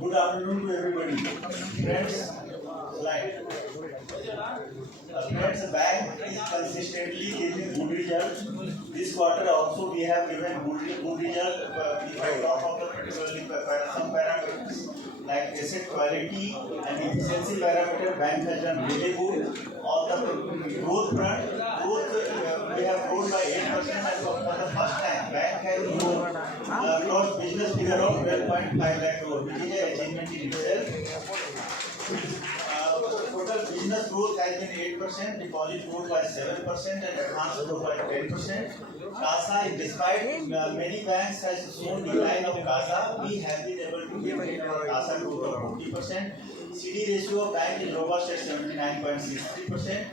Good afternoon to everybody. Friends, slide. Friends, bank is consistently giving good results. This quarter also we have given good result. If I talk of the particularly some parameters like asset quality and efficiency parameter, bank has done really good. On the growth front, we have grown by 8% and for the first time bank has grown gross business figure of 12.5 lakh crore, which is an achievement in itself. Total business growth has been 8%, deposit growth by 7%, and advance growth by 10%. CASA, despite many banks has shown decline of CASA, we have been able to maintain our CASA growth of 40%. CD ratio of bank is robust at 79.63%.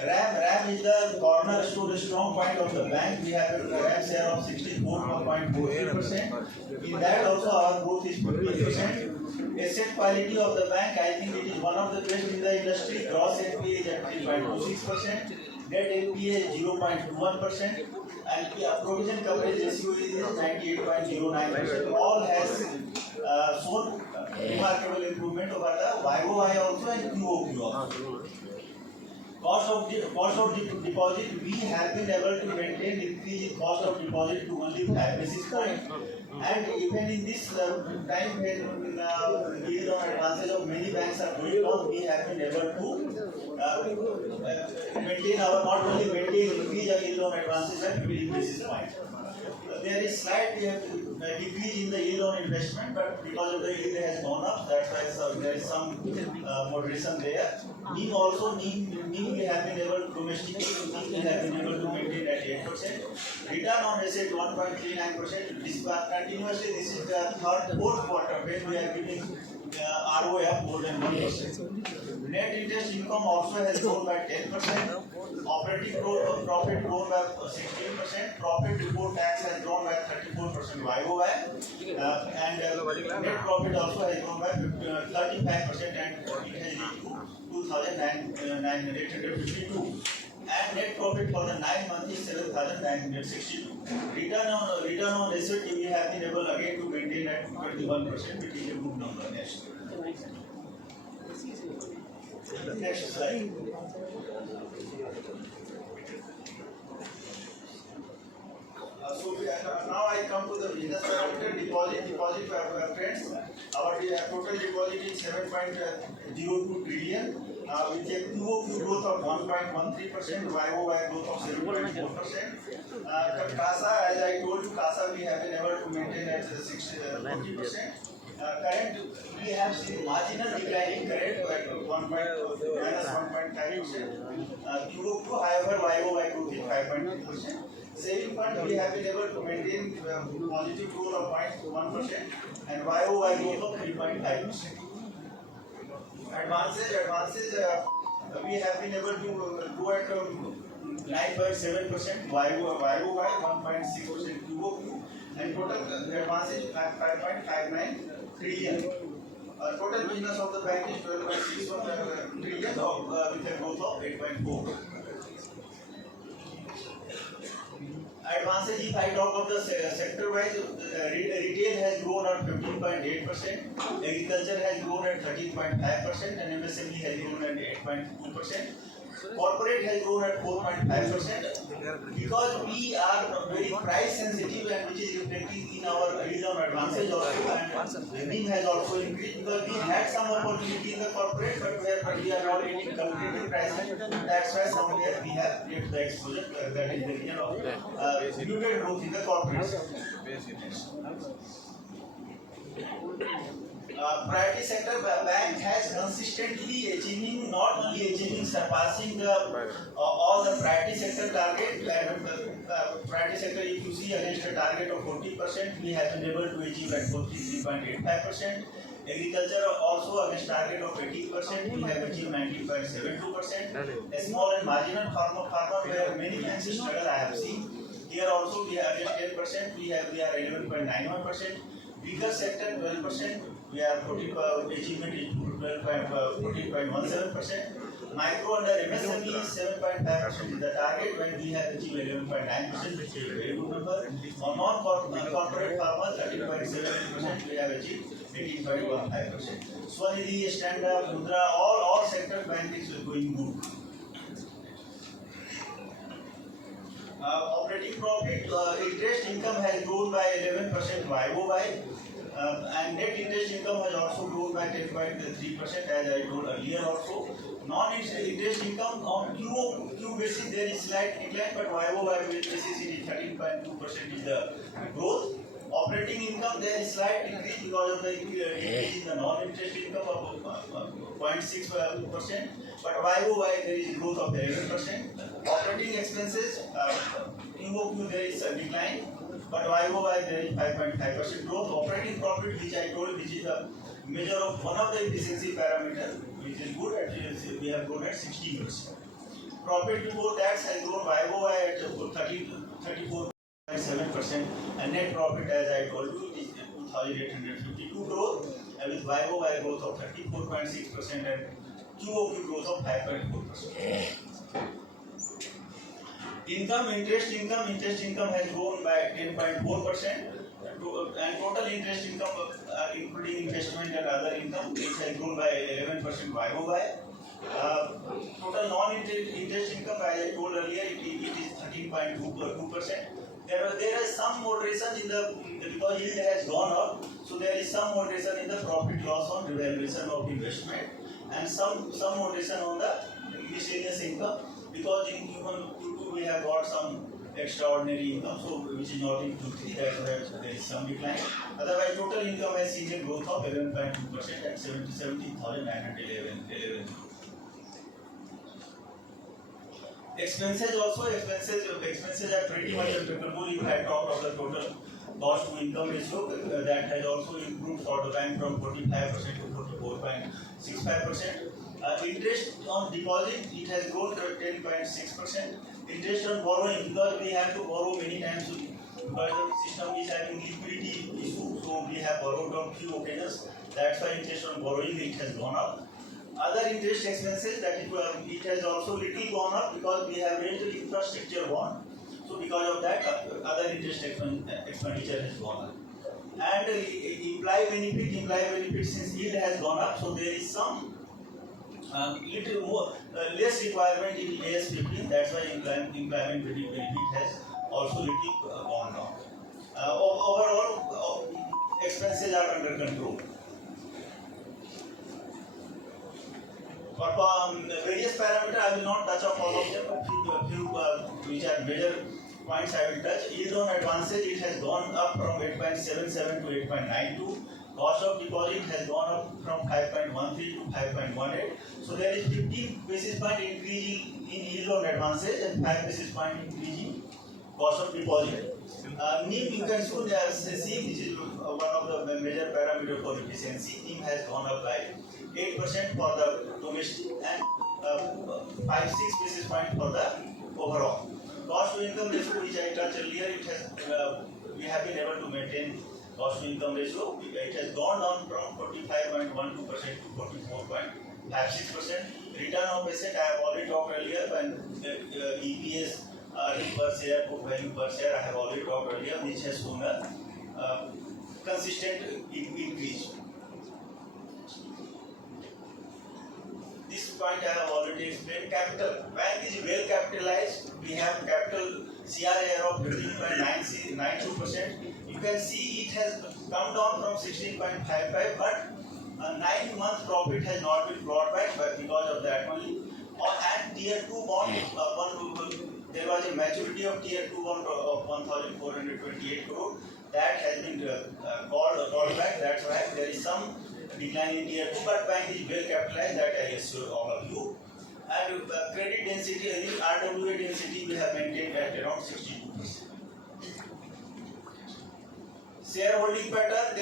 RAM is the cornerstone, strong point of the bank. We have a RAM share of 64.43%. In that also our growth is 50%. Asset quality of the bank, I think it is one of the best in the industry. Gross NPA is at 3.26%. Net NPA is 0.21%. And provision coverage ratio is 98.09%. All has shown remarkable improvement over the YOY also and QOQ also. Cost of deposit, we have been able to maintain increase in cost of deposit to only 5 basis points. And even in this time when yield on advances of many banks are going down, we have been able to maintain our, not only maintain, increase our yield on advances at 20 basis points. There is slight decrease in the yield on investment, but because of the yield has gone up, that's why there is some moderation there. NIM also, NIM we have been able to domestically, we have been able to maintain at 8%. Return on asset 1.39%. Continuously, this is the fourth quarter when we are giving ROA of more than 1%. Net interest income also has grown by 10%. Operating profit grown by 16%. Profit before tax has grown by 34% YOY. And net profit also has grown by 35%, and it has reached to 2,952. And net profit for the 9 months is 7,962. Return on asset we have been able again to maintain at 21%, which is a good number. Next slide. So now I come to the business parameter, deposit friends. Our total deposit is 7.02 trillion with a QOQ growth of 1.13%, YOY growth of 7.4%. CASA, as I told you, CASA we have been able to maintain at 40%. Current, we have seen marginal decline in current at -1.5%. QOQ, however, YOY growth is 5.2%. Saving fund, we have been able to maintain positive growth of 0.1% and YOY growth of 3.5%. Advances, we have been able to do at 9.7% YOY, 1.6% QOQ, and total advances at 5.59 trillion. Total business of the bank is 12.61 trillion with a growth of 8.4%. Advances, if I talk of the sector-wise, retail has grown at 15.8%, agriculture has grown at 13.5%, and MSME has grown at 8.2%. Corporate has grown at 4.5% because we are very price sensitive, and which is reflecting in our yield on advances also, and NIM has also increased because we had some opportunity in the corporate, but we are not getting competitive pricing. That's why somewhere we have left the exposure, that is the reason of muted growth in the corporate. Priority sector bank has consistently achieving, not only achieving, surpassing all the priority sector target. Priority sector, if you see against a target of 40%, we have been able to achieve at 43.85%. Agriculture also against target of 18%, we have achieved 19.72%. A small and marginal farmer where many financial struggle I have seen. Here also we are again 10%, we are 11.91%. Bigger sector 12%, we are achievement is 14.17%. Micro under MSME is 7.5% is the target when we have achieved 11.9%, which is a very good number. On non-corporate farmers 13.7%, we have achieved 18.15%. Swanidhi, Stand-up, Mudra, all sector banking is going good. Operating profit, interest income has grown by 11% YOY, and net interest income has also grown by 10.3% as I told earlier also. Non-interest income on Q basis there is slight decline, but YOY basis it is 13.2% is the growth. Operating income there is slight increase because of the increase in the non-interest income of 0.6%, but YOY there is a growth of 11%. Operating expenses, QOQ there is a decline, but YOY there is 5.5% growth. Operating profit, which I told, which is a measure of one of the efficiency parameters, which is good, actually we have grown at 16%. Profit before tax has grown YOY at 34.7%, and net profit, as I told you, is 2,852 crore, with YOY growth of 34.6% and QOQ growth of 5.4%. Interest income has grown by 10.4%, and total interest income, including investment and other income, which has grown by 11% YOY. Total non-interest income, as I told earlier, it is 13.2%. There is some moderation in the, because yield has gone up, so there is some moderation in the profit loss on revaluation of investment, and some moderation on the miscellaneous income, because in Q2 we have got some extraordinary income, so which is not in Q3, that's why there is some decline. Otherwise, total income has seen a growth of 11.2% at 17,911. Expenses are pretty much applicable. You had talked of the total cost to income ratio, that has also improved for the bank from 45% to 44.65%. Interest on deposit, it has grown to 10.6%. Interest on borrowing, because we have to borrow many times, because the system is having liquidity issue, so we have borrowed on few occasions. That's why interest on borrowing it has gone up. Other interest expenses, that it has also little gone up because we have raised the infrastructure bond. So because of that, other interest expenditure has gone up. And employee benefit since yield has gone up, so there is some little more less requirement in AS 15. That's why employment benefit has also little gone down. Overall, expenses are under control. But various parameters, I will not touch on all of them, but few which are major points I will touch. Yield on advances, it has gone up from 8.77 to 8.92. Cost of deposit has gone up from 5.13 to 5.18. So there is 50 basis point increase in yield on advances and 5 basis point increase in cost of deposit. NIM, you can soon see, this is one of the major parameters for efficiency. NIM has gone up by 8% for the domestic and 5-6 basis point for the overall. Cost to income ratio, which I touched earlier, it has we have been able to maintain cost to income ratio. It has gone down from 45.12% to 44.56%. Return on asset, I have already talked earlier, when EPS, per share, book value per share, I have already talked earlier, which has shown a consistent increase. This point I have already explained. Capital, bank is well capitalized. We have capital CRAR of 15.92%. You can see it has come down from 16.55, but a 9-month profit has not been brought back, but because of that only. And tier 2 bond, there was a maturity of tier 2 bond of 1,428 crore. That has been called back. That's why there is some decline in tier 2, but bank is well capitalized, that I assure all of you. And credit density, RWA density, we have maintained at around 62%. Shareholding pattern,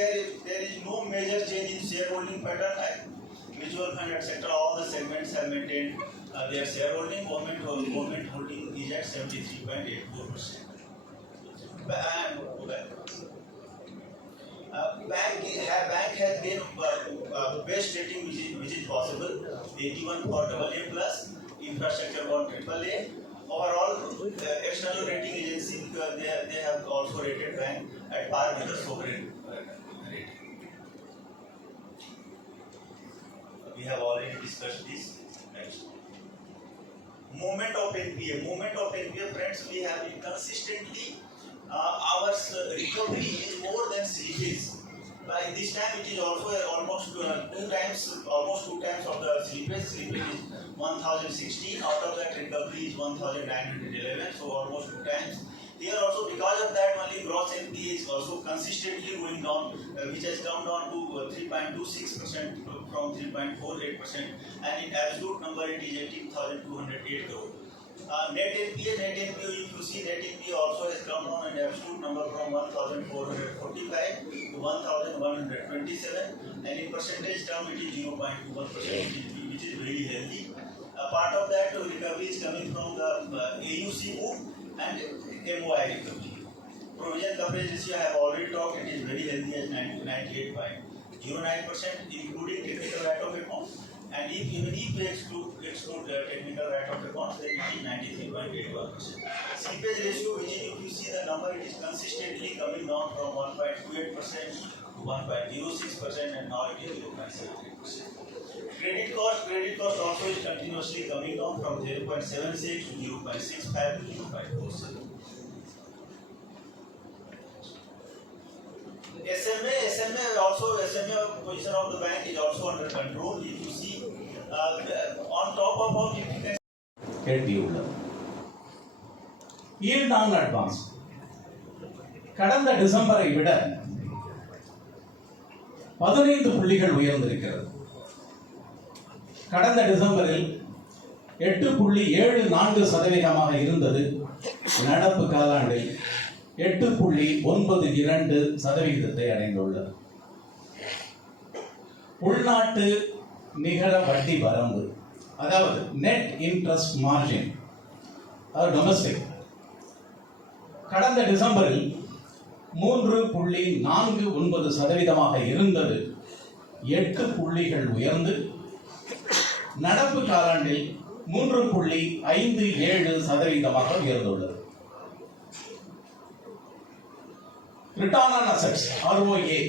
there is no major change in shareholding pattern. Mutual fund, etc., all the segments have maintained Their shareholding, government holding is at 73.84%. Bank has been best rating which is possible. 81 for AA plus, infrastructure bond AAA. Overall, external rating agency they have also rated bank at par with the sovereign rating. We have already discussed this. Next. Movement of NPA, friends, we have been consistently our recovery is more than slippage. By this time, it is also almost two times of the slippage. Slippage is 1016. Out of that, recovery is 1911. So almost two times. Here also, because of that, only gross NPA is also consistently going down, which has come down to 3.26% from 3.48%, and in absolute number, it is 18,208 crore. Net NPA, if you see, net NPA also has come down in absolute number from 1,445 to 1,127, and in percentage term it is 0.21%, which is very healthy. A part of that recovery is coming from the AUC move and MOI recovery. Provision coverage ratio I have already talked, it is very healthy at 98.09%, including technical write-off account. And even if we exclude technical write-off accounts, then it is 93.81%. Slippage ratio, which is, if you see the number, it is consistently coming down from 1.28% to 1.06%, and now it is 0.73%. Credit cost also is continuously coming down from 0.76 to 0.65 to 0.47. SMA position of the bank is also under control. If you see, on top of all, if you can எழுதியுள்ளது. yield on advance கடந்த டிசம்பரை விட 15 புள்ளிகள் உயர்ந்திருக்கிறது. கடந்த டிசம்பரில் 8.74% இருந்தது. நடப்பு காலாண்டில் 8.92% அடைந்துள்ளது. உள்நாட்டு நிகர வட்டி வரம்பு, அதாவது நெட் இன்ட்ரெஸ்ட் மார்ஜின், டொமஸ்டிக், கடந்த டிசம்பரில் 3.49% இருந்தது. 8 புள்ளிகள் உயர்ந்து நடப்பு காலாண்டில் 3.57% உயர்ந்துள்ளது. ரிட்டர்ன் ஆன் அசெட்ஸ் ROA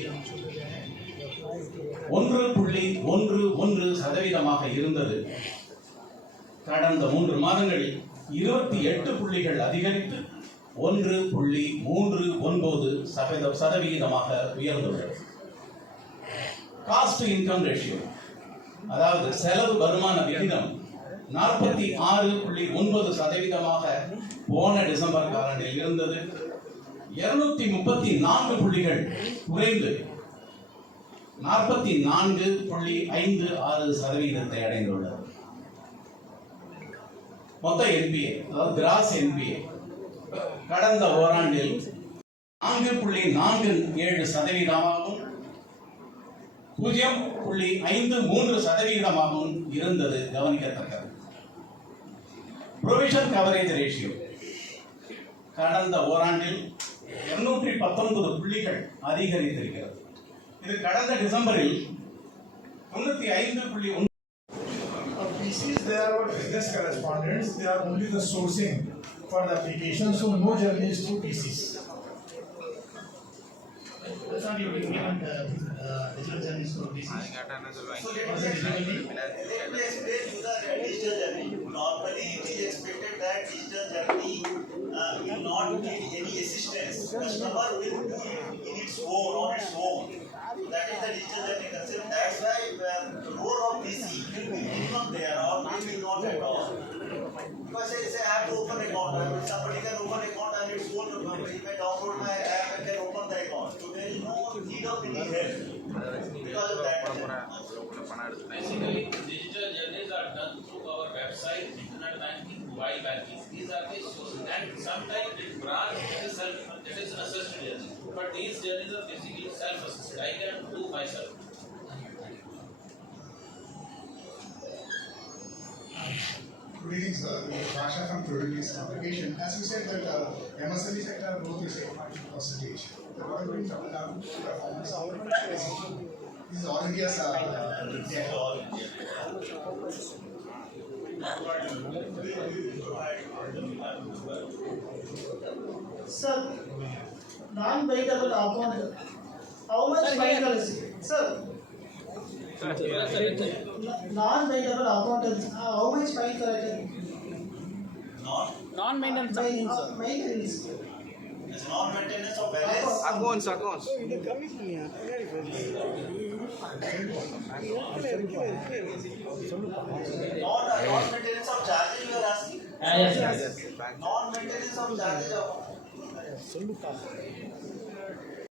1.11% இருந்தது. கடந்த 3 மாதங்களில் 28 புள்ளிகள் அதிகரித்து 1.39% உயர்ந்துள்ளது. காஸ்ட் டு இன்கம் ரேஷியோ, அதாவது செலவு வருமான விகிதம் 46.9% போன டிசம்பர் காலாண்டில் இருந்தது. 234 புள்ளிகள் குறைந்து 44.56% அடைந்துள்ளது. மொத்த NPA, அதாவது கிராஸ் NPA, கடந்த ஓராண்டில் 4.47%, 0.53% இருந்தது. கவனிக்கத்தக்கது. ப்ரொவிஷன் கவரேஜ் ரேஷியோ கடந்த ஓராண்டில் 219 புள்ளிகள் அதிகரித்திருக்கிறது. இது கடந்த டிசம்பரில் 95.1. PCs, they are our business correspondents. They are only the sourcing for the application, so no journeys to PCs. That's not your agreement, digital journeys for PCs. So let me explain you the digital journey. Normally, it is expected that digital journey will not need any assistance. Customer will do it in its own, on its own. That is the digital journey concept. That's why the role of PC will be minimum there, or maybe not at all. Because say I have to open account, somebody can open account on its own. If I download my app, I can open the account. So there is no need of any help because of that. Basically, digital journeys are done through our website, internet banking, mobile banking. These are the sources, and sometimes it branch that is assisted journey. But these journeys are basically self-assisted. I can do myself. Good evening, sir. Rasha from Prudential Application. As you said that MSME sector growth is 8.2%. The government Tamil Nadu performance this is all India's Sir, non-payable account, how much payable is it? Sir, non-payable account, how much fine collected? Non-maintenance Maintenance. is non-maintenance of balance. Accounts. Non-maintenance of charges you are asking? Yes. Non-maintenance of charges of